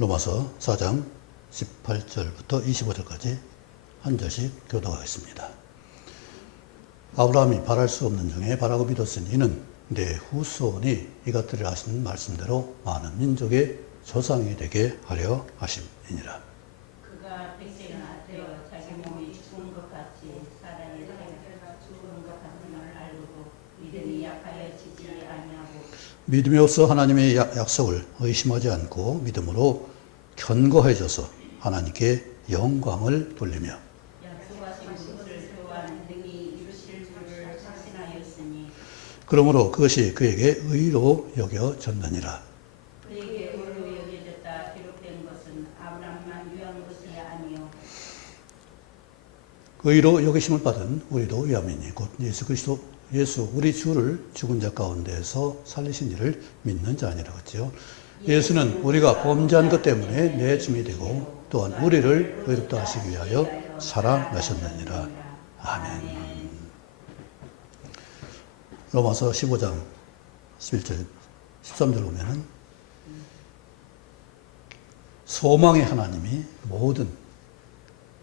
로마서 4장 18절부터 25절까지 한 절씩 교독하겠습니다. 아브라함이 바랄 수 없는 중에 바라고 믿었으니 이는 내 후손이 이것들을 하신 말씀대로 많은 민족의 조상이 되게 하려 하심이니라. 그가 백세나 되어 자기 몸이 죽은 것 같이 사람의 생애가 죽은 것 같음을 알고도 믿음이 약하여 지지 아니하고 믿음이 없어 하나님의 약속을 의심하지 않고 믿음으로 견고해져서 하나님께 영광을 돌리며 약속하신 것을 또한 능히 이루실 줄을 확신하였으니 그러므로 그것이 그에게 의로 여겨졌느니라. 그에게 의로 여겨졌다 기록된 것은 아브라함만 위한 것이 아니요 의로 여기심을 받은 우리도 위함이니 곧 예수 우리 주를 죽은 자 가운데에서 살리신 이를 믿는 자니라 했지요. 예수는 우리가 범죄한 것 때문에 내 증이 되고 또한 우리를 의롭다 하시기 위하여 살아나셨느니라. 아멘. 로마서 15장 11절 13절 보면은 소망의 하나님이 모든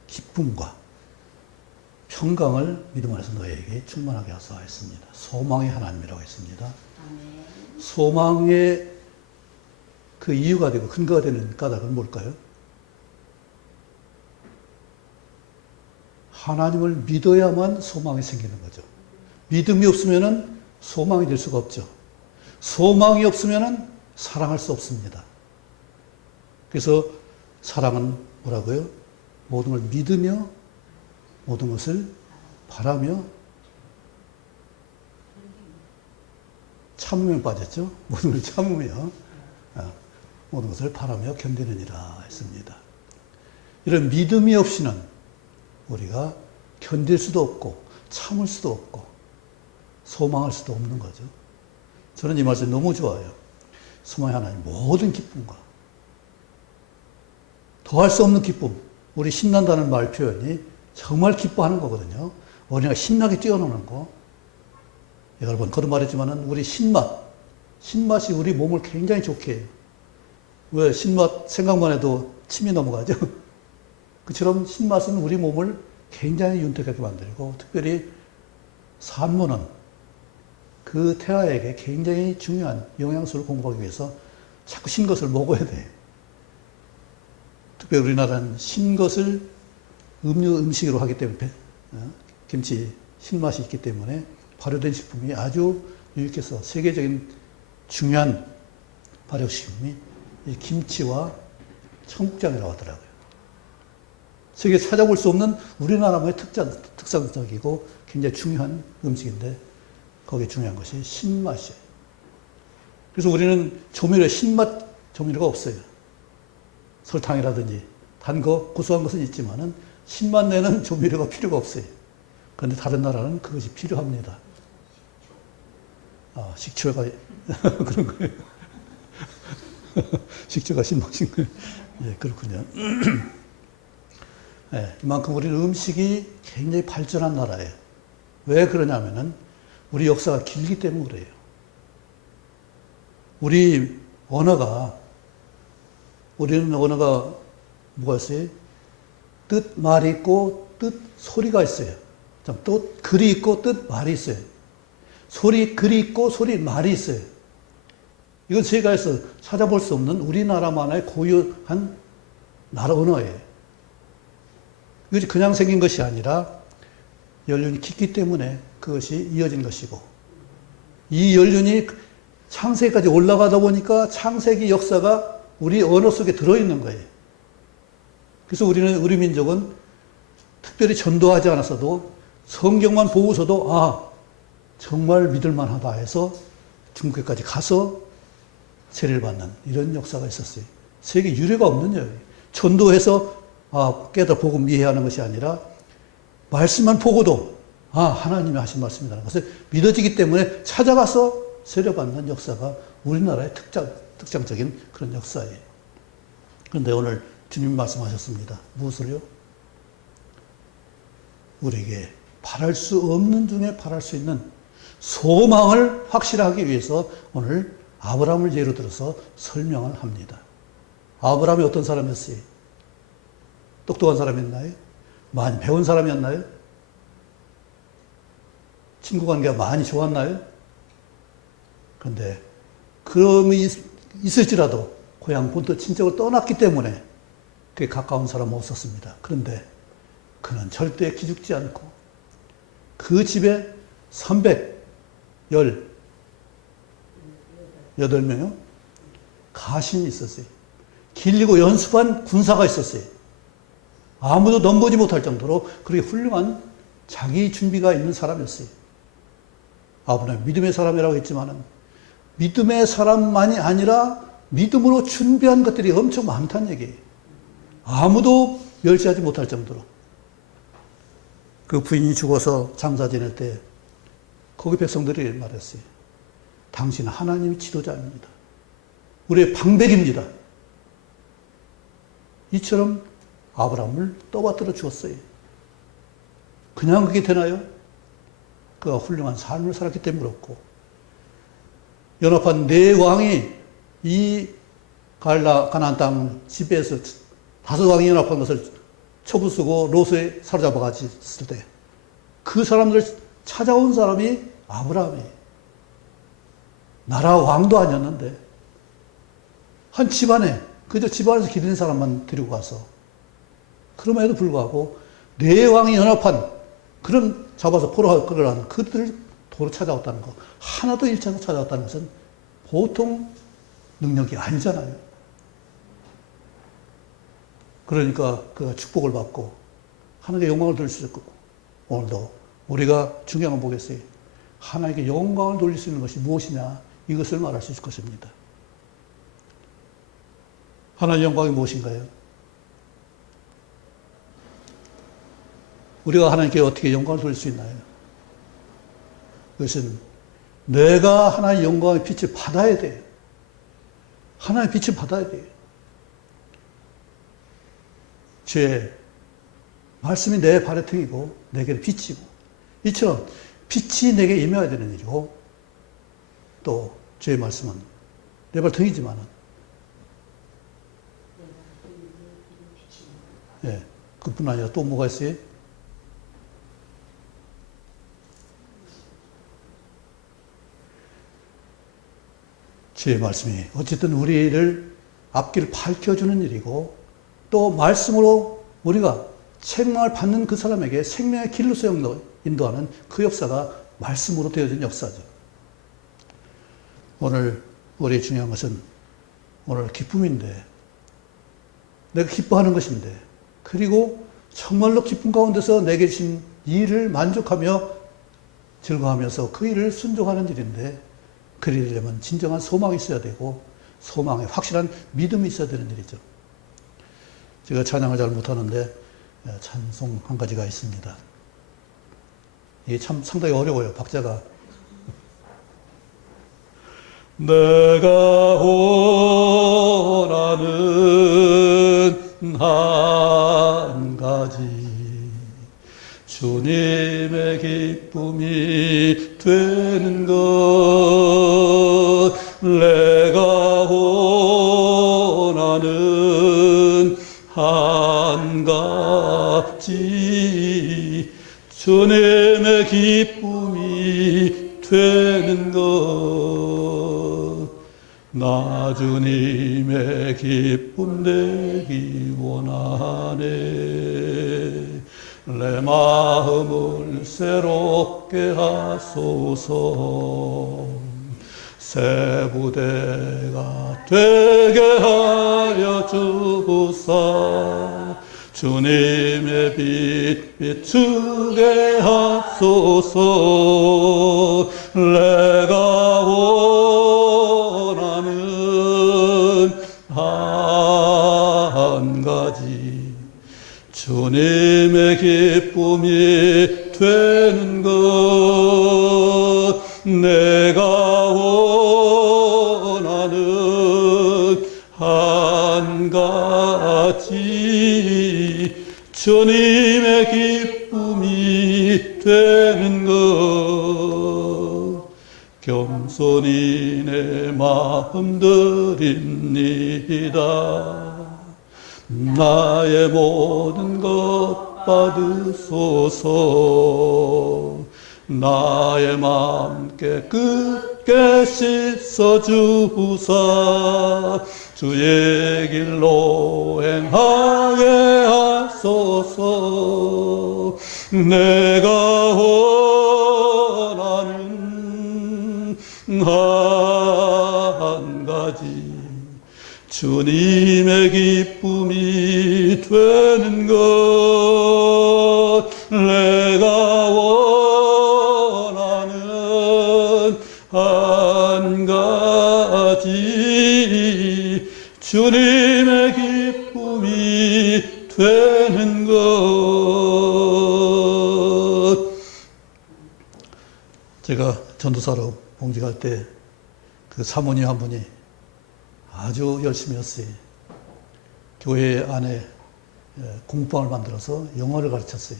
기쁨과 평강을 믿음 안에서 너에게 충만하게 하사 했습니다. 소망의 하나님이라고 했습니다. 소망의 그 이유가 되고 근거가 되는 까닭은 뭘까요? 하나님을 믿어야만 소망이 생기는 거죠. 믿음이 없으면 소망이 될 수가 없죠. 소망이 없으면 사랑할 수 없습니다. 그래서 사랑은 뭐라고요? 모든 걸 믿으며 모든 것을 바라며 참으면 빠졌죠. 모든 걸 참으며 모든 것을 바라며 견디느니라 했습니다. 이런 믿음이 없이는 우리가 견딜 수도 없고 참을 수도 없고 소망할 수도 없는 거죠. 저는 이 말씀 너무 좋아요. 소망의 하나님 모든 기쁨과 더할 수 없는 기쁨. 우리 신난다는 말 표현이 정말 기뻐하는 거거든요. 어린이가 신나게 뛰어노는 거. 여러 번 거듭 말했지만은 우리 신맛이 우리 몸을 굉장히 좋게 해요. 왜 신맛 생각만 해도 침이 넘어가죠. 그처럼 신맛은 우리 몸을 굉장히 윤택하게 만들고 특별히 산모는 그 태아에게 굉장히 중요한 영양소를 공급하기 위해서 자꾸 신것을 먹어야 돼요. 특별히 우리나라는 신것을 음식으로 하기 때문에 김치 신맛이 있기 때문에 발효된 식품이 아주 유익해서 세계적인 중요한 발효식품이 이 김치와 청국장이라고 하더라고요. 세계에 찾아볼 수 없는 우리나라만의 특성적이고 굉장히 중요한 음식인데 거기에 중요한 것이 신맛이에요. 그래서 우리는 조미료에 신맛 조미료가 없어요. 설탕이라든지 단 거, 고소한 것은 있지만은 신맛 내는 조미료가 필요가 없어요. 그런데 다른 나라는 그것이 필요합니다. 식초가 그런 거예요. 식초가 신맛인 거예요. 예, 그렇군요. 예, 이만큼 우리는 음식이 굉장히 발전한 나라예요. 왜 그러냐면은 우리 역사가 길기 때문에 그래요. 우리는 언어가 뭐가 있어요? 뜻, 말이 있고, 뜻, 소리가 있어요. 또 글이 있고, 뜻, 말이 있어요. 소리, 글이 있고, 소리, 말이 있어요. 이건 세계에서 찾아볼 수 없는 우리나라만의 고유한 나라 언어예요. 이것이 그냥 생긴 것이 아니라 연륜이 깊기 때문에 그것이 이어진 것이고, 이 연륜이 창세기까지 올라가다 보니까 창세기 역사가 우리 언어 속에 들어있는 거예요. 그래서 우리 민족은 특별히 전도하지 않았어도 성경만 보고서도 정말 믿을만하다 해서 중국에까지 가서 세례를 받는 이런 역사가 있었어요. 세계 유례가 없는 여기. 전도해서 깨달아 복음 이해하는 것이 아니라 말씀만 보고도 하나님이 하신 말씀이라는 것을 믿어지기 때문에 찾아가서 세례받는 역사가 우리나라의 특장적인 그런 역사예요. 그런데 오늘 주님 말씀하셨습니다. 무엇을요? 우리에게 바랄 수 없는 중에 바랄 수 있는 소망을 확실하기 위해서 오늘 아브라함을 예로 들어서 설명을 합니다. 아브라함이 어떤 사람이었어요? 똑똑한 사람이었나요? 많이 배운 사람이었나요? 친구 관계가 많이 좋았나요? 그런데 그럼이 있을지라도 고향 본토 친척을 떠났기 때문에 그에 가까운 사람은 없었습니다. 그런데 그는 절대 기죽지 않고 그 집에 318명이요? 가신이 있었어요. 길리고 연습한 군사가 있었어요. 아무도 넘보지 못할 정도로 그렇게 훌륭한 자기 준비가 있는 사람이었어요. 아브라함 믿음의 사람이라고 했지만은 믿음의 사람만이 아니라 믿음으로 준비한 것들이 엄청 많다는 얘기예요. 아무도 멸시하지 못할 정도로. 그 부인이 죽어서 장사 지낼 때 거기 백성들이 말했어요. 당신은 하나님의 지도자입니다. 우리의 방백입니다. 이처럼 아브라함을 떠받들어 주었어요. 그냥 그게 되나요? 그가 훌륭한 삶을 살았기 때문에 그렇고 연합한 네 왕이 이 가나안 땅 지배해서 5왕이 연합한 것을 초부 쓰고 롯에 사로잡아 갔을 때 그 사람들 찾아온 사람이 아브라함이에요. 나라 왕도 아니었는데 한 집안에 그저 집안에서 기르는 사람만 데리고 가서 그럼에도 불구하고 네 왕이 연합한 그런 잡아서 포로 끌어간 그들을 도로 찾아왔다는 거 하나도 잃지 않고 찾아왔다는 것은 보통 능력이 아니잖아요. 그러니까 그가 축복을 받고 하나님께 영광을 돌릴 수 있고 오늘도 우리가 중요한 건 보겠어요. 하나님께 영광을 돌릴 수 있는 것이 무엇이냐 이것을 말할 수 있을 것입니다. 하나님의 영광이 무엇인가요? 우리가 하나님께 어떻게 영광을 돌릴 수 있나요? 그것은 내가 하나님의 영광의 빛을 받아야 돼요. 하나님의 빛을 받아야 돼요. 주의 말씀이 내 발의 등이고 내게 빛이고 이처럼 빛이 내게 임해야 되는 일이고 또 주의 말씀은 내 발 등이지만은 예, 그뿐 아니라 또 뭐가 있어요? 주의 말씀이 어쨌든 우리를 앞길을 밝혀주는 일이고 또 말씀으로 우리가 생명을 받는 그 사람에게 생명의 길로서 인도하는 그 역사가 말씀으로 되어진 역사죠. 오늘 우리 중요한 것은 오늘 기쁨인데 내가 기뻐하는 것인데 그리고 정말로 기쁨 가운데서 내게 주신 일을 만족하며 즐거워하면서 그 일을 순종하는 일인데 그러려면 진정한 소망이 있어야 되고 소망에 확실한 믿음이 있어야 되는 일이죠. 제가 찬양을 잘 못하는데 찬송 한 가지가 있습니다. 이게 참 상당히 어려워요. 박자가. 내가 원하는 한 가지 주님의 기쁨이 되는 것 내가 원하는 한 가지 주님의 기쁨이 되는 것 나 주님의 기쁨 되기 원하네 내 마음을 새롭게 하소서 새 부대가 되게 하여 주사 주님의 빛 비추게 하소서 내가 원하는 한 가지 주님의 기쁨이 되는 것 내가 원하는 한 가지 주님의 기쁨이 되는 것 겸손히 내 마음 드립니다. 나의 모든 것 받으소서. 나의 마음 깨끗게 씻어주사 주의 길로 행하게 하소서. 내가 원하는 한 가지 주님의 기쁨이 되는 것. 내가 원하는 한 가지 주님의 기쁨이 되는 것. 제가 전도사로 봉직할 때 그 사모님 한 분이 아주 열심히 했어요. 교회 안에 공방을 만들어서 영어를 가르쳤어요.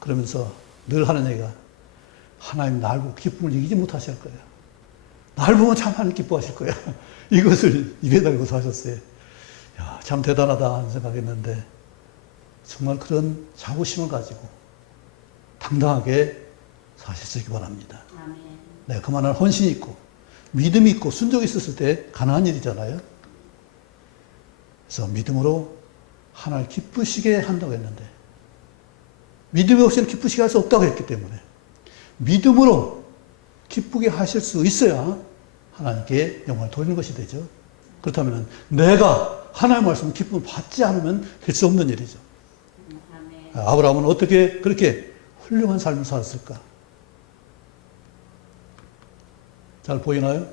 그러면서 늘 하는 얘기가, 하나님 날 보고 기쁨을 이기지 못하실 거예요. 날 보면 참 하나님 기뻐하실 거야. 이것을 입에 달고서 하셨어요. 야, 참 대단하다 하는 생각했는데, 정말 그런 자부심을 가지고 당당하게 사실수있기 바랍니다. 아멘. 네, 그만한 헌신이 있고 믿음이 있고 순종이 있었을 때 가능한 일이잖아요. 그래서 믿음으로 하나님을 기쁘시게 한다고 했는데, 믿음이 없이는 기쁘시게 할 수 없다고 했기 때문에 믿음으로 기쁘게 하실 수 있어야 하나님께 영광을 돌리는 것이 되죠. 그렇다면 내가 하나님의 말씀을 기쁨을 받지 않으면 될 수 없는 일이죠. 아멘. 아브라함은 어떻게 그렇게 훌륭한 삶을 살았을까? 잘 보이나요?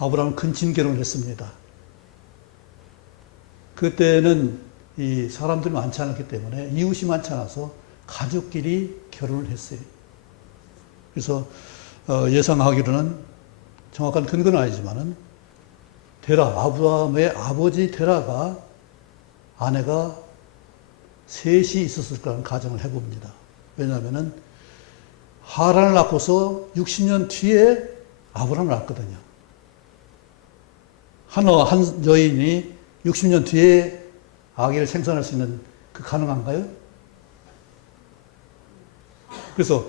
아브라함은 큰 징계를 했습니다. 그때는 이 사람들이 많지 않았기 때문에, 이웃이 많지 않아서 가족끼리 결혼을 했어요. 그래서 예상하기로는, 정확한 근거는 아니지만은, 아브라함의 아버지 데라가 아내가 셋이 있었을 거라는 가정을 해봅니다. 왜냐하면은 하란을 낳고서 60년 뒤에 아브라함을 낳았거든요. 한 여인이 60년 뒤에 아기를 생산할 수 있는 그 가능한가요? 그래서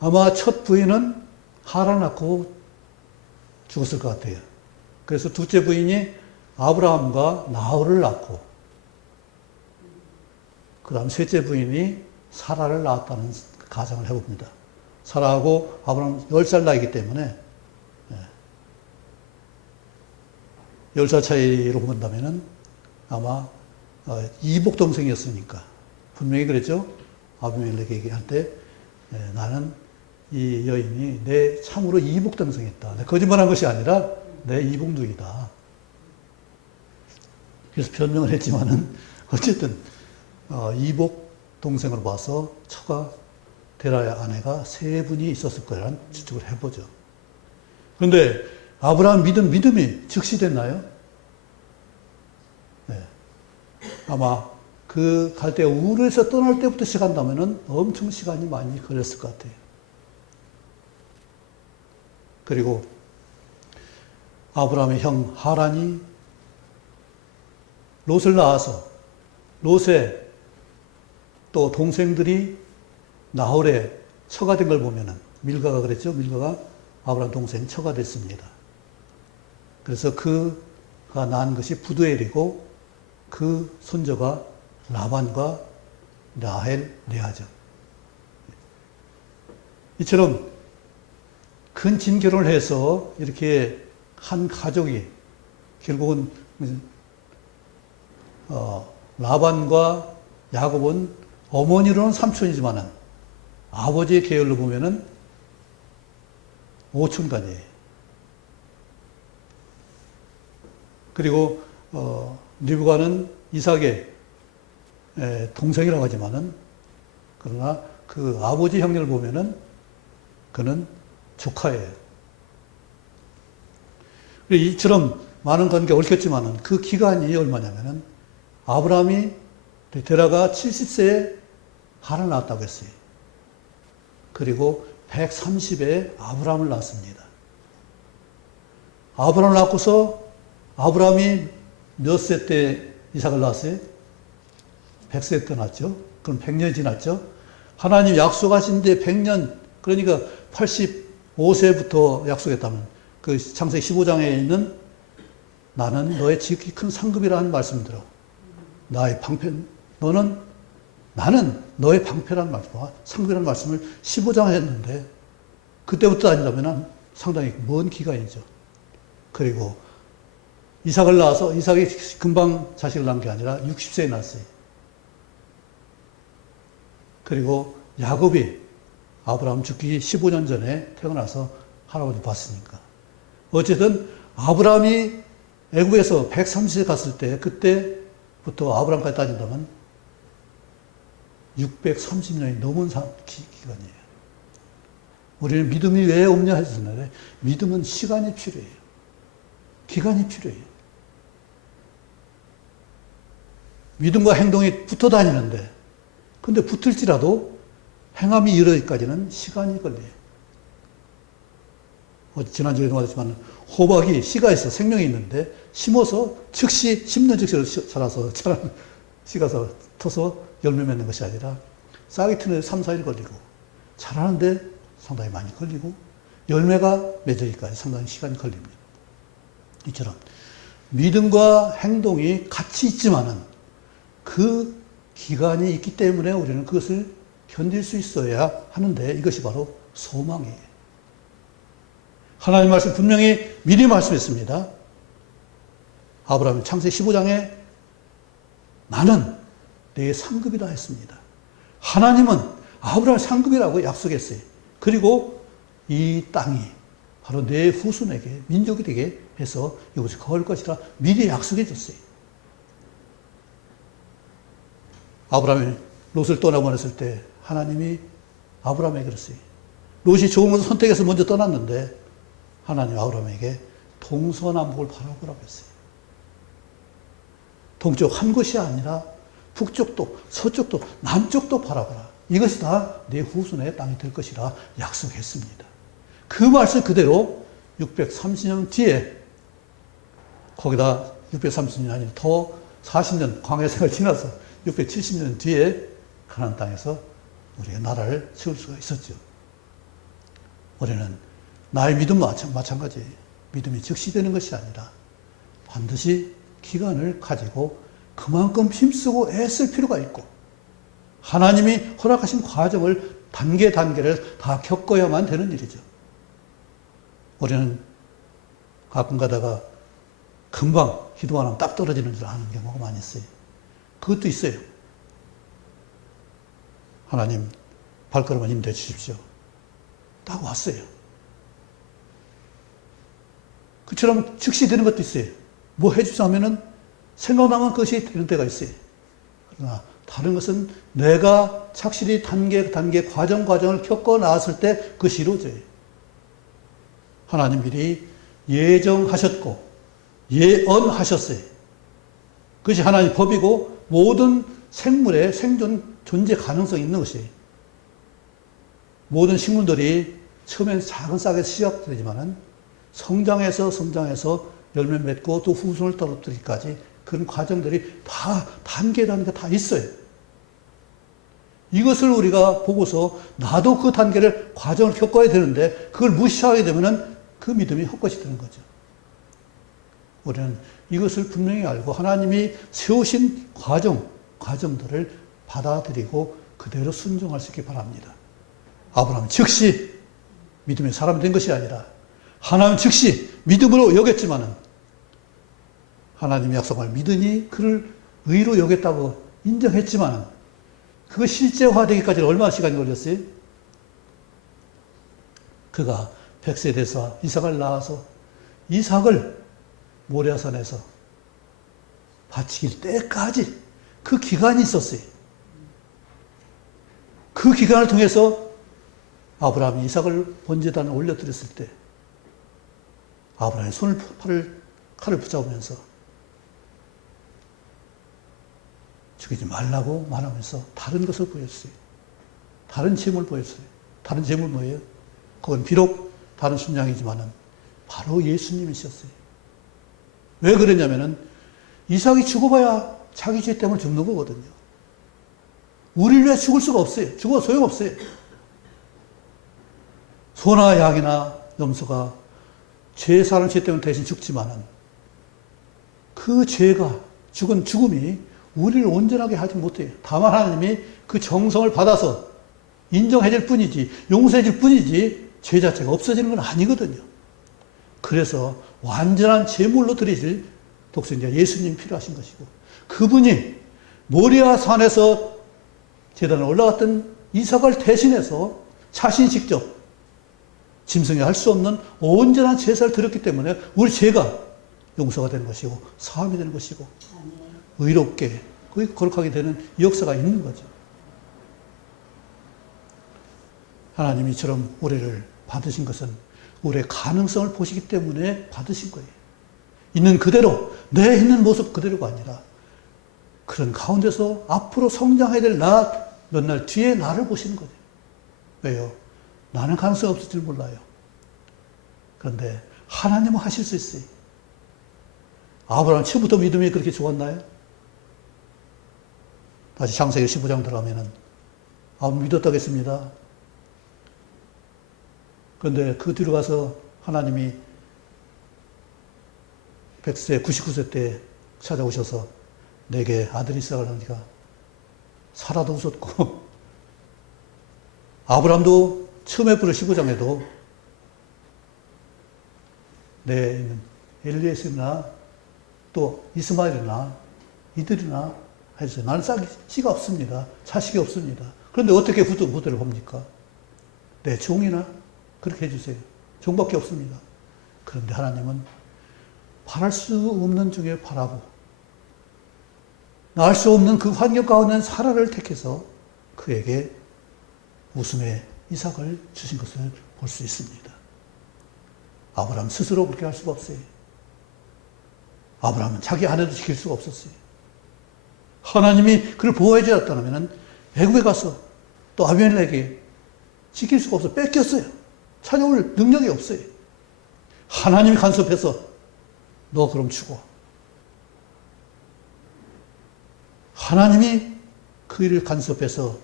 아마 첫 부인은 하란을 낳고 죽었을 것 같아요. 그래서 둘째 부인이 아브라함과 나홀을 낳고, 그 다음 셋째 부인이 사라를 낳았다는 가정을 해봅니다. 사라하고 아브라함 10살 나이기 때문에 10살 차이로 본다면은 아마 이복 동생이었으니까 분명히 그랬죠. 아비멜렉에게 할 때 나는 이 여인이 내 참으로 이복 동생이다. 거짓말한 것이 아니라 내 이복 누이다. 그래서 변명을 했지만은 어쨌든 이복 동생으로 봐서 처가 데라의 아내가 세 분이 있었을 거라는 추측을 해보죠. 그런데 아브라함 믿음이 즉시됐나요? 네. 아마 그 갈대 우르에서 떠날 때부터 시작한다면은 엄청 시간이 많이 걸렸을 것 같아요. 그리고 아브라함의 형 하란이 롯을 낳아서 롯의 또 동생들이 나홀의 처가 된 걸 보면은, 밀가가 그랬죠. 밀가가 아브라함 동생 처가 됐습니다. 그래서 그가 낳은 것이 부두엘이고, 그 손자가 라반과 라헬, 레아죠. 이처럼 큰 진결혼을 해서 이렇게 한 가족이 결국은 라반과 야곱은 어머니로는 삼촌이지만은 아버지의 계열로 보면은 오촌간이에요. 그리고 리브가는 이삭의 동생이라고 하지만은, 그러나 그 아버지 형님을 보면은 그는 조카예요. 이처럼 많은 관계가 얽혔지만은 그 기간이 얼마냐면은, 아브라함이 데라가 70세에 하란을 낳았다고 했어요. 그리고 130에 아브라함을 낳습니다. 아브라함을 낳고서 아브라함이 몇 세 때 이삭을 낳았어요? 100세 때 낳았죠. 그럼 100년이 지났죠. 하나님 약속하신 데 100년, 그러니까 85세부터 약속했다면 그 창세기 15장에 있는 나는 너의 지극히 큰 상급이라는 말씀대로 나의 나는 너의 방패라는 말씀과 상급이라는 말씀을 15장 했는데 그때부터 따진다면 상당히 먼 기간이죠. 그리고 이삭을 낳아서 이삭이 금방 자식을 낳은 게 아니라 60세에 낳았어요. 그리고 야곱이 아브라함 죽기 15년 전에 태어나서 할아버지 봤으니까. 어쨌든 아브라함이 애국에서 130세 갔을 때 그때부터 아브라함까지 따진다면 630년이 넘은 기간이에요. 우리는 믿음이 왜 없냐 했었는데 믿음은 시간이 필요해요. 기간이 필요해요. 믿음과 행동이 붙어 다니는데 근데 붙을지라도 행함이 이르기까지는 시간이 걸려요. 지난주에도 말했지만 호박이 씨가 있어 생명이 있는데 심어서 즉시 심는 즉시로 자라서 씨가 터서 열매 맺는 것이 아니라 싹이 트는 3, 4일 걸리고 자라는데 상당히 많이 걸리고 열매가 맺어기까지 상당히 시간이 걸립니다. 이처럼 믿음과 행동이 같이 있지만은 그 기간이 있기 때문에 우리는 그것을 견딜 수 있어야 하는데 이것이 바로 소망이에요. 하나님 말씀 분명히 미리 말씀했습니다. 아브라함이 창세기 15장에 나는 내 상급이다 했습니다. 하나님은 아브라함 상급이라고 약속했어요. 그리고 이 땅이 바로 내 후손에게 민족이 되게 해서 이곳에 거할 것이라 미리 약속해 줬어요. 아브라함이 롯을 떠나보냈을 때 하나님이 아브라함에게 그랬어요. 롯이 좋은 것을 선택해서 먼저 떠났는데 하나님 아브라함에게 동서남북을 바라보라고 했어요. 동쪽 한 곳이 아니라 북쪽도 서쪽도 남쪽도 바라보라. 이것이 다 내 후손의 땅이 될 것이라 약속했습니다. 그 말씀 그대로 630년 뒤에 거기다 630년이 아니라 더 40년 광야 생활 지나서 670년 뒤에 가나안 땅에서 우리가 나라를 세울 수가 있었죠. 우리는 나의 믿음도 마찬가지예요. 믿음이 즉시 되는 것이 아니라 반드시 기간을 가지고 그만큼 힘쓰고 애쓸 필요가 있고 하나님이 허락하신 과정을 단계를 다 겪어야만 되는 일이죠. 우리는 가끔 가다가 금방 기도 안 하면 딱 떨어지는 줄 아는 경우가 많이 있어요. 그것도 있어요. 하나님 발걸음을 인도해 주십시오. 딱 왔어요. 그처럼 즉시 되는 것도 있어요. 뭐 해주자 하면은 생각나면 그것이 되는 때가 있어요. 그러나 다른 것은 내가 착실히 단계 과정을 겪어 나왔을 때 그것이 이루어져요. 하나님 미리 예정하셨고 예언하셨어요. 그것이 하나님의 법이고 모든 생물의 생존 존재 가능성이 있는 것이에요. 모든 식물들이 처음엔 작은 싹에서 시작되지만은 성장해서 열매 맺고 또 후손을 떨어뜨리기까지 그런 과정들이 다 단계가 다 있어요. 이것을 우리가 보고서 나도 그 과정을 겪어야 되는데 그걸 무시하게 되면은 그 믿음이 헛것이 되는 거죠. 우리는 이것을 분명히 알고 하나님이 세우신 과정들을 받아들이고 그대로 순종할 수 있기 바랍니다. 아브라함은 즉시 믿음의 사람이 된 것이 아니라 하나님 즉시 믿음으로 여겼지만은 하나님의 약속을 믿으니 그를 의로 여겼다고 인정했지만은 그거 실제화되기까지는 얼마나 시간이 걸렸어요? 그가 100세 돼서 이삭을 낳아서 이삭을 모리아산에서 바치길 때까지 그 기간이 있었어요. 그 기간을 통해서 아브라함이 이삭을 번제단에 올려드렸을 때 아브라함이 칼을 붙잡으면서 죽이지 말라고 말하면서 다른 것을 보였어요. 다른 제목을 보였어요. 다른 제목은 뭐예요? 그건 비록 다른 순양이지만은 바로 예수님이셨어요. 왜 그러냐면은 이삭이 죽어봐야 자기 죄 때문에 죽는 거거든요. 우리를 위해 죽을 수가 없어요. 죽어 소용없어요. 소나 양이나 염소가 죄 사는 죄 때문에 대신 죽지만은 그 죄가 죽은 죽음이 우리를 온전하게 하지 못해요. 다만 하나님이 그 정성을 받아서 인정해 줄 뿐이지, 용서해 줄 뿐이지, 죄 자체가 없어지는 건 아니거든요. 그래서 완전한 제물로 드리실 독생자 예수님이 필요하신 것이고, 그분이 모리아 산에서 제단에 올라갔던 이삭을 대신해서 자신 직접 짐승이 할 수 없는 온전한 제사를 드렸기 때문에 우리 죄가 용서가 되는 것이고 사함이 되는 것이고 의롭게 거룩하게 되는 역사가 있는 거죠. 하나님이 이처럼 우리를 받으신 것은 우리의 가능성을 보시기 때문에 받으신 거예요. 있는 그대로, 내 있는 모습 그대로가 아니라 그런 가운데서 앞으로 성장해야 될 나, 몇 날 뒤에 나를 보시는 거죠. 왜요? 나는 가능성이 없을 줄 몰라요. 그런데 하나님은 하실 수 있어요. 아브라함 처음부터 믿음이 그렇게 좋았나요? 다시 창세기 15장 들어가면은 아브라함 믿었다겠습니다. 그런데 그 뒤로 가서 하나님이 100세, 99세 때 찾아오셔서 내게 아들이 있으라 하니까 사라도 웃었고 아브라함도 처음에 부른 15장에도 내 엘리에스나 또 이스마엘이나 이들이나 해서 나는 씨가 없습니다. 자식이 없습니다. 그런데 어떻게 부들을 봅니까? 내 종이나 그렇게 해주세요. 종밖에 없습니다. 그런데 하나님은 바랄 수 없는 중에 바라고 나을 수 없는 그 환경 가운데 사라를 택해서 그에게 웃음의 이삭을 주신 것을 볼 수 있습니다. 아브라함 스스로 그렇게 할 수가 없어요. 아브라함은 자기 아내도 지킬 수가 없었어요. 하나님이 그를 보호해 주었다면 애굽에 가서 또 아비멜렉에게 지킬 수가 없어요. 뺏겼어요. 찾아올 능력이 없어요. 하나님이 간섭해서 너 그럼 죽어. 하나님이 그 일을 간섭해서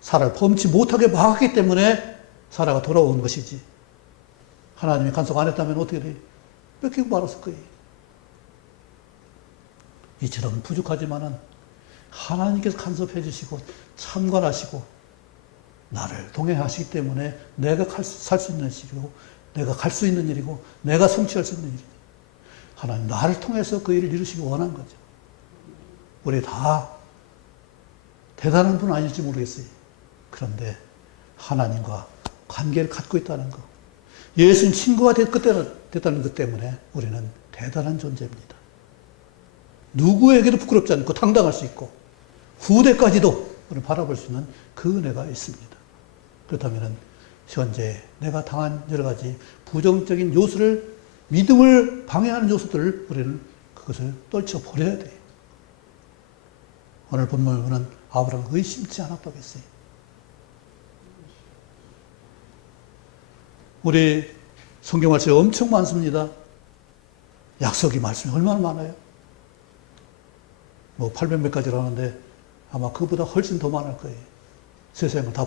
사라를 범치 못하게 막았기 때문에 사라가 돌아온 것이지. 하나님이 간섭 안 했다면 어떻게 돼? 뺏기고 말았을 거예요. 이처럼 부족하지만은 하나님께서 간섭해 주시고 참관하시고 나를 동행하시기 때문에 내가 살 수 있는 일이고 내가 갈 수 있는 일이고 내가 성취할 수 있는 일이고 하나님 나를 통해서 그 일을 이루시기 원한 거죠. 우리 다 대단한 분은 아닐지 모르겠어요. 그런데 하나님과 관계를 갖고 있다는 것, 예수님 친구가 됐다는 것 때문에 우리는 대단한 존재입니다. 누구에게도 부끄럽지 않고 당당할 수 있고 후대까지도 우리를 바라볼 수 있는 그 은혜가 있습니다. 그렇다면 현재 내가 당한 여러 가지 부정적인 요소를, 믿음을 방해하는 요소들을 우리는 그것을 떨쳐버려야 돼요. 오늘 본문을 보면 아브라함은 의심치 않았다고 했어요. 우리 성경 말씀이 엄청 많습니다. 약속이 말씀이 얼마나 많아요. 뭐 800몇 가지로 하는데 아마 그보다 훨씬 더 많을 거예요. 세상을 다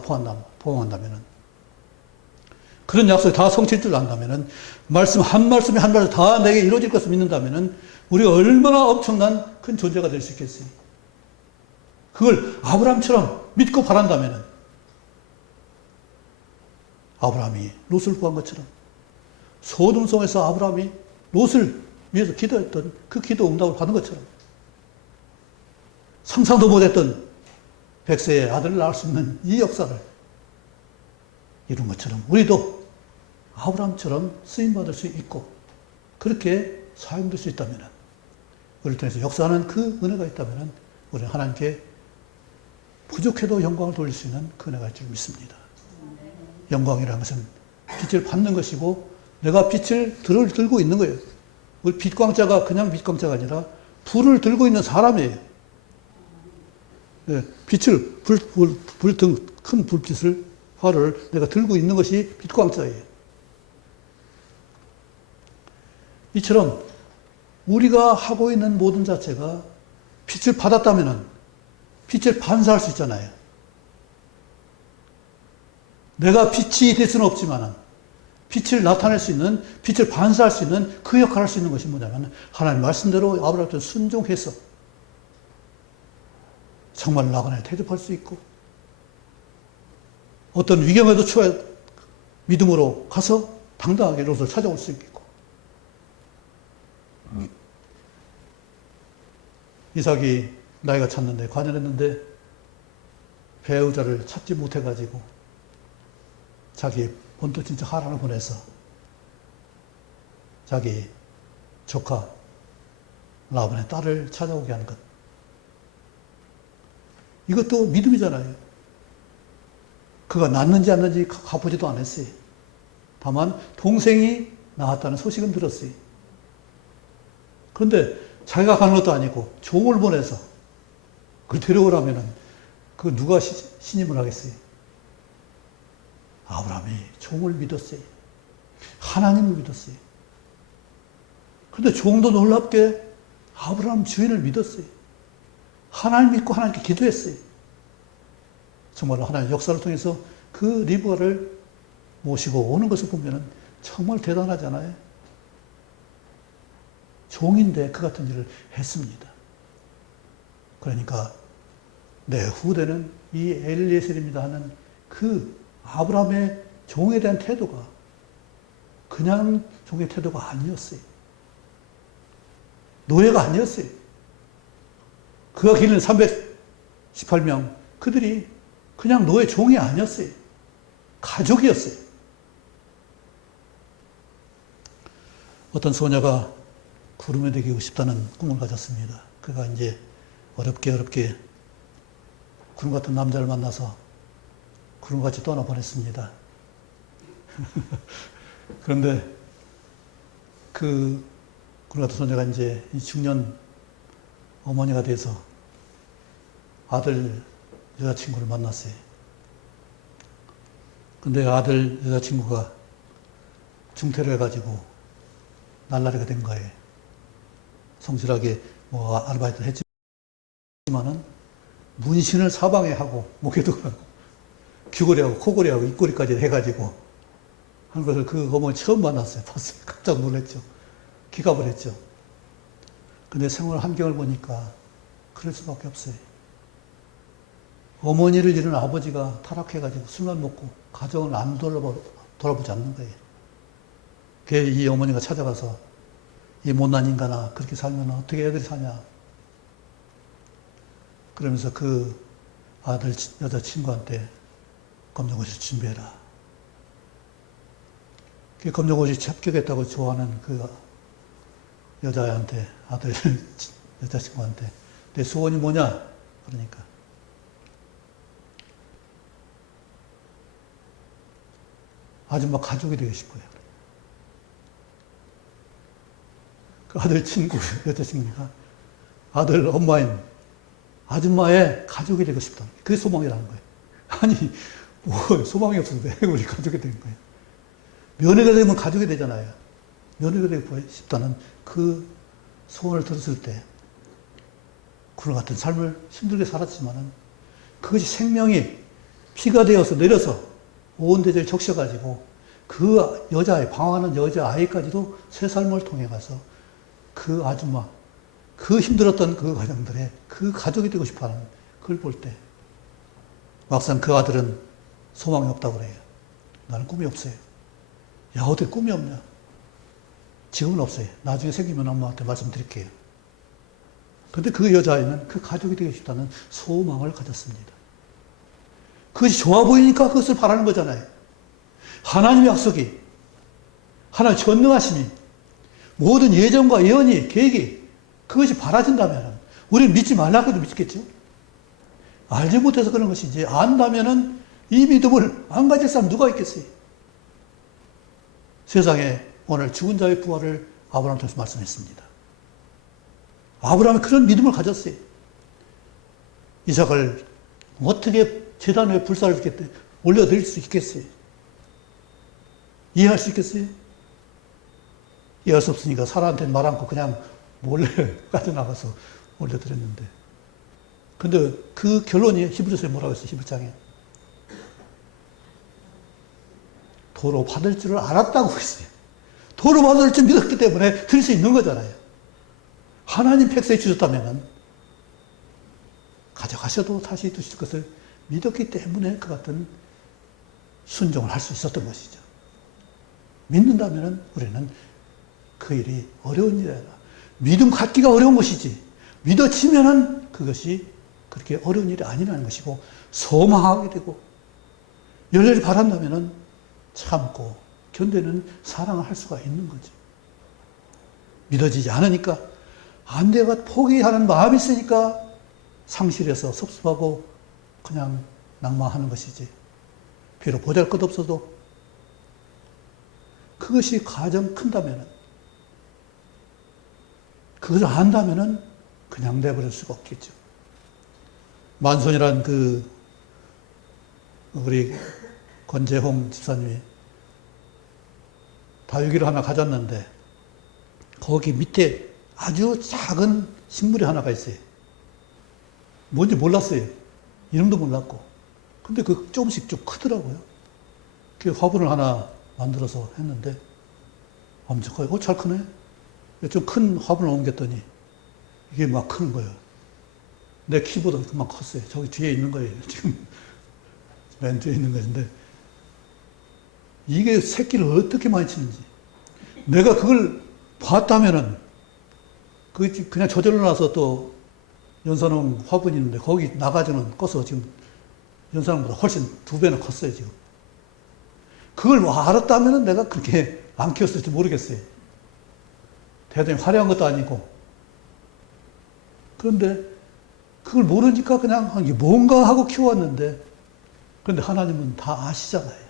포함한다면은. 그런 약속이 다 성취될 줄 안다면은, 말씀 한 말씀이 한 말씀 다 내게 이루어질 것을 믿는다면은, 우리가 얼마나 엄청난 큰 존재가 될 수 있겠어요. 그걸 아브라함처럼 믿고 바란다면은, 아브라함이 롯을 구한 것처럼, 소돔성에서 아브라함이 롯을 위해서 기도했던 그 기도 응답을 받은 것처럼, 상상도 못했던 100세의 아들을 낳을 수 있는 이 역사를 이룬 것처럼 우리도 아브라함처럼 쓰임받을 수 있고 그렇게 사용될 수 있다면, 우리를 통해서 역사하는 그 은혜가 있다면 우리는 하나님께 부족해도 영광을 돌릴 수 있는 그 은혜가 있을 줄 믿습니다. 영광이라는 것은 빛을 받는 것이고 내가 빛을 들고 있는 거예요. 우리 빛광자가 그냥 빛광자가 아니라 불을 들고 있는 사람이에요. 빛을, 큰 불빛을 활을 내가 들고 있는 것이 빛광자예요. 이처럼 우리가 하고 있는 모든 자체가 빛을 받았다면 빛을 반사할 수 있잖아요. 내가 빛이 될 수는 없지만 빛을 나타낼 수 있는, 빛을 반사할 수 있는 그 역할을 할 수 있는 것이 뭐냐면 하나님 말씀대로 아브라함한테 순종해서 정말 나그네를 대접할 수 있고 어떤 위경에도 처해 믿음으로 가서 당당하게 롯을 찾아올 수 있겠고 이삭이 나이가 찼는데 관연했는데 배우자를 찾지 못해가지고 자기 본토 진짜 하란을 보내서 자기 조카 라반의 딸을 찾아오게 하는 것. 이것도 믿음이잖아요. 그가 낳는지 안 낳는지 가보지도 않았어요. 다만 동생이 낳았다는 소식은 들었어요. 그런데 자기가 가는 것도 아니고 종을 보내서 그걸 데려오라면은 그 누가 신임을 하겠어요? 아브라함이 종을 믿었어요. 하나님을 믿었어요. 그런데 종도 놀랍게 아브라함 주인을 믿었어요. 하나님 믿고 하나님께 기도했어요. 정말 하나님의 역사를 통해서 그 리브가를 모시고 오는 것을 보면 정말 대단하잖아요. 종인데 그 같은 일을 했습니다. 그러니까 내 후대는 이 엘리에셀입니다 하는 그 아브라함의 종에 대한 태도가 그냥 종의 태도가 아니었어요. 노예가 아니었어요. 그가 기르는 318명 그들이 그냥 노예 종이 아니었어요. 가족이었어요. 어떤 소녀가 구름에 되고 싶다는 꿈을 가졌습니다. 그가 이제 어렵게 구름 같은 남자를 만나서 구름같이 떠나보냈습니다. 그런데 그 구름 같은 소녀가 이제 중년 어머니가 돼서 아들 여자친구를 만났어요. 근데 아들 여자친구가 중퇴를 해가지고 날라리가 된 거예요. 성실하게 뭐 아르바이트를 했지만은 문신을 사방에 하고 목에도 하고 귀걸이하고 코걸이하고 입꼬리까지 해가지고 한 것을 그 어머니 처음 만났어요. 봤어요. 깜짝 놀랐죠. 기갑을 했죠. 근데 생활 환경을 보니까 그럴 수밖에 없어요. 어머니를 잃은 아버지가 타락해가지고 술만 먹고 가정을 안 돌아보지 않는 거예요. 그래서 이 어머니가 찾아가서 이 못난 인간아 그렇게 살면 어떻게 애들이 사냐. 그러면서 그 아들 여자친구한테 검정고시 준비해라. 그 검정고시 합격했다고 좋아하는 그 여자한테 아들 여자친구한테 내 소원이 뭐냐? 그러니까 아줌마 가족이 되고 싶어요. 그 아들 친구 여자친구니까 아들 엄마인 아줌마의 가족이 되고 싶다. 그게 소망이라는 거예요. 아니 뭐 소망이 없어도 왜 우리 가족이 되는 거예요? 며느리가 되면 가족이 되잖아요. 며느리가 되고 싶다는 그 소원을 들었을 때 구름 같은 삶을 힘들게 살았지만은 그것이 생명이 피가 되어서 내려서 온 대지를 적셔가지고 그 여자의 방황하는 여자아이까지도 새 삶을 통해 가서 그 아줌마 그 힘들었던 그 가정들의 그 가족이 되고 싶어하는 그걸 볼 때 막상 그 아들은 소망이 없다고 그래요. 나는 꿈이 없어요. 야 어떻게 꿈이 없냐? 지금은 없어요. 나중에 생기면 엄마한테 말씀드릴게요. 그런데 그 여자아이는 그 가족이 되고 싶다는 소망을 가졌습니다. 그것이 좋아 보이니까 그것을 바라는 거잖아요. 하나님의 약속이, 하나님 전능하심이, 모든 예정과 예언이, 계획이 그것이 바라진다면 우리는 믿지 말라고 해도 믿겠죠. 알지 못해서 그런 것이지 안다면은 이 믿음을 안 가질 사람 누가 있겠어요. 세상에 오늘 죽은 자의 부활을 아브라함을 통해서 말씀했습니다. 아브라함이 그런 믿음을 가졌어요. 이삭을 어떻게 제단 위에 불사를 짓겠대 올려드릴 수 있겠어요? 이해할 수 있겠어요? 이해할 수 없으니까 사람한테 말 않고 그냥 몰래 가져나가서 올려드렸는데. 근데 그 결론이 히브리서에 뭐라고 했어요? 11장에. 도로 받을 줄을 알았다고 했어요. 도로 받을 줄 믿었기 때문에 드릴 수 있는 거잖아요. 하나님 백성이 주셨다면 가져가셔도 다시 두실 것을 믿었기 때문에 그 같은 순종을 할 수 있었던 것이죠. 믿는다면 우리는 그 일이 어려운 일이 아니라 믿음 갖기가 어려운 것이지 믿어지면은 그것이 그렇게 어려운 일이 아니라는 것이고 소망하게 되고 열렬히 바란다면은 참고 견디는 사랑을 할 수가 있는 거죠. 믿어지지 않으니까 안 돼가 포기하는 마음이 있으니까 상실해서 섭섭하고 그냥 낭망하는 것이지. 비록 보잘것없어도 그것이 가장 큰다면은 그것을 안다면은 그냥 내버릴 수가 없겠죠. 만손이란 우리 권재홍 집사님이 다육이를 하나 가졌는데 거기 밑에 아주 작은 식물이 하나가 있어요. 뭔지 몰랐어요. 이름도 몰랐고. 근데 그 조금씩 좀 크더라고요. 그 화분을 하나 만들어서 했는데 엄청 커요. 잘 크네. 좀 큰 화분을 옮겼더니 이게 막 크는 거예요. 내 키보다 그만 컸어요. 저기 뒤에 있는 거예요. 지금 맨 뒤에 있는 것인데 이게 새끼를 어떻게 많이 치는지 내가 그걸 봤다면은 그냥 저절로 나서 또 연산홍 화분이 있는데 거기 나가지는 꺼서 지금 연산홍보다 훨씬 2배나 컸어요, 지금. 그걸 알았다면은 내가 그렇게 안 키웠을지 모르겠어요. 대단히 화려한 것도 아니고. 그런데 그걸 모르니까 그냥 이게 뭔가 하고 키웠는데 그런데 하나님은 다 아시잖아요.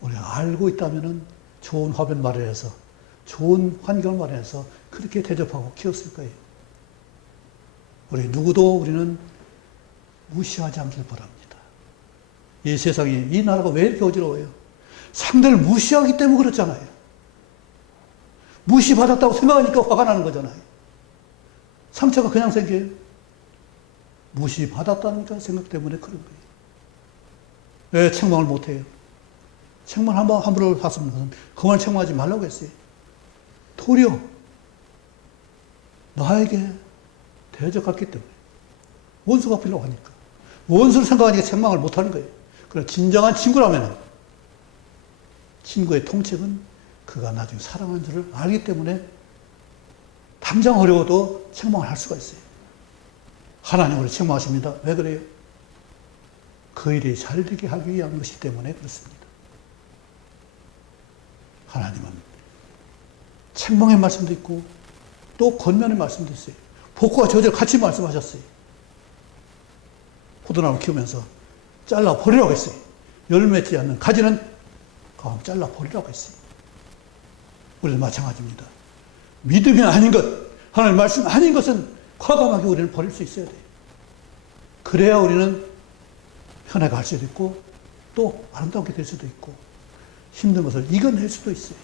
우리가 알고 있다면은 좋은 화분 마련해서 좋은 환경을 마련해서 그렇게 대접하고 키웠을 거예요. 우리 누구도 우리는 무시하지 않길 바랍니다. 이 세상이, 이 나라가 왜 이렇게 어지러워요? 상대를 무시하기 때문에 그렇잖아요. 무시받았다고 생각하니까 화가 나는 거잖아요. 상처가 그냥 생겨요. 무시받았다니까 생각 때문에 그런 거예요. 왜 책망을 못해요? 책망 함부로 했으면 것은 그만 책망하지 말라고 했어요. 도리어 나에게 대적했기 때문에 원수가 필요하고 하니까 원수를 생각하니까 책망을 못하는 거예요. 그러나 진정한 친구라면 친구의 통책은 그가 나중에 사랑하는 줄을 알기 때문에 당장 어려워도 책망을 할 수가 있어요. 하나님 우리 책망하십니다. 왜 그래요? 그 일이 잘 되게 하기 위한 것이기 때문에 그렇습니다. 하나님은 책망의 말씀도 있고 또 권면의 말씀도 있어요. 복과 저주를 같이 말씀하셨어요. 포도나무 키우면서 잘라 버리라고 했어요. 열매 맺지 않는 가지는 가만 잘라 버리라고 했어요. 우리도 마찬가지입니다. 믿음이 아닌 것, 하나님 말씀 아닌 것은 과감하게 우리는 버릴 수 있어야 돼요. 그래야 우리는 편하게 할 수도 있고 또 아름답게 될 수도 있고 힘든 것을 이겨낼 수도 있어요.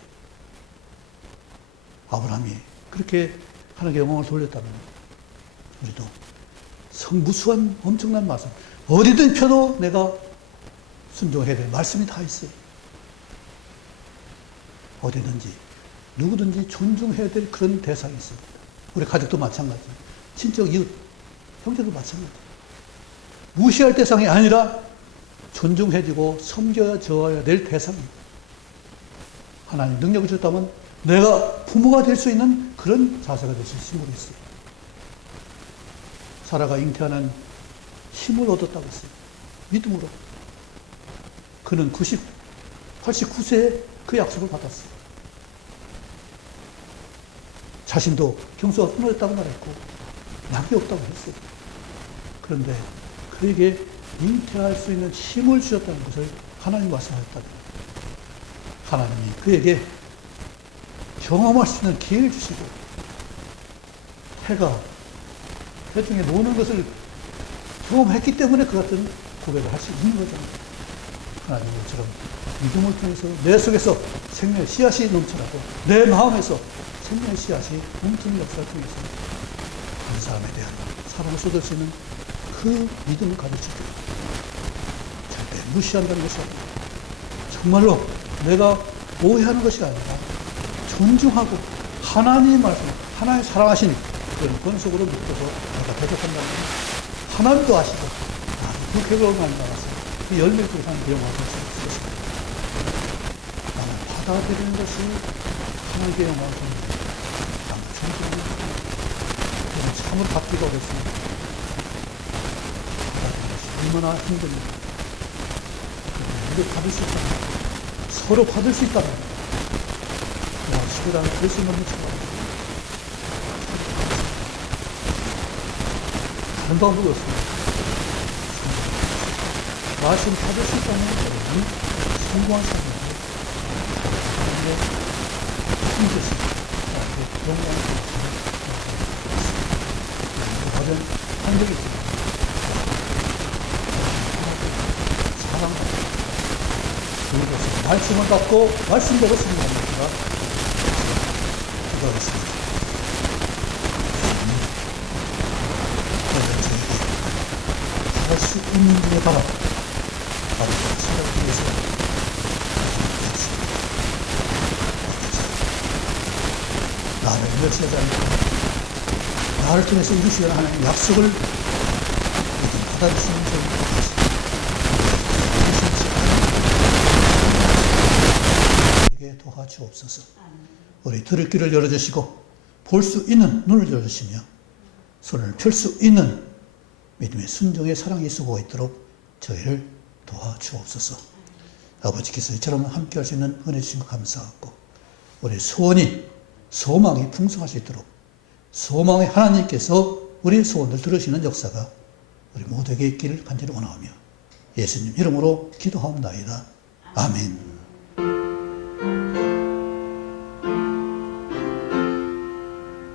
아브라함이 그렇게 하나님께 영광을 돌렸다면 우리도 무수한 엄청난 말씀, 어디든 펴도 내가 순종해야 될 말씀이 다 있어요. 어디든지 누구든지 존중해야 될 그런 대상이 있습니다. 우리 가족도 마찬가지, 친척, 이웃, 형제도 마찬가지. 무시할 대상이 아니라 존중해주고 섬겨줘야 될 대상입니다. 하나님 능력을 주셨다면 내가 부모가 될 수 있는 그런 자세가 될 수 있을지 모르겠어요. 사라가 잉태하는 힘을 얻었다고 했어요. 믿음으로. 그는 89세에 그 약속을 받았어요. 자신도 경수가 끊어졌다고 말했고 낙이 없다고 했어요. 그런데 그에게 잉태할 수 있는 힘을 주셨다는 것을 하나님 말씀하셨다는 거예요. 하나님이 그에게 경험할 수 있는 기회를 주시고 해가 해 중에 노는 것을 경험했기 때문에 그 같은 고백을 할 수 있는 거잖아요. 하나님처럼 믿음을 통해서 내 속에서 생명의 씨앗이 넘쳐나고 내 마음에서 생명의 씨앗이 넘치는 역사를 통해서 그 사람에 대한 사랑을 쏟을 수 있는 그 믿음을 가르치고 절대 무시한다는 것이 아니라 정말로 내가 오해하는 것이 아니라 존중하고 하나님의 말씀, 하나님 사랑하시는 그런 권속으로 믿고서 내가 대적한다는 것은 하나님도 아시고 나는 그 계획을 많이 나가서 그 열매를 통해서 영광을 볼 수 있습니다. 나는 받아들이는 것이 하나님께 영광을 돌립니다. 나는 존중하는 것은 그건 참으로 받기가 어렵습니다. 받아들이는 것이 얼마나 힘듭니까? 우리가 받을 수 있다면 서로 받을 수 있다면 시대라는 될 수 있는 문제가 다른 방법이 없습니다. 말씀 받을 수 있다면 여러분이 성공한 삶이고 하나님의 힘주신 나에게 영광을 받은 한적이 있습니다. 사랑받고 그것을 말씀을 받고 말씀대로 승리하는 것이가 기도하겠습니다. 할 수 있는 분에 바라 바로 생각을 위해서 나를 멸시하지 않고 나를 통해서 이루시려는 하나님의 약속을 받아줄 수 있는 점을 우리에게 도와주옵소서. 우리 들을 귀를 열어주시고 볼 수 있는 눈을 열어주시며 손을 펼 수 있는 믿음의 순종의 사랑이 있고 있도록 저희를 도와주옵소서. 아버지께서 이처럼 함께 할 수 있는 은혜 주신 것 감사하고 우리 소망이 풍성할 수 있도록 소망의 하나님께서 우리의 소원을 들으시는 역사가 우리 모두에게 있기를 간절히 원하오며 예수님 이름으로 기도하옵나이다. 아멘.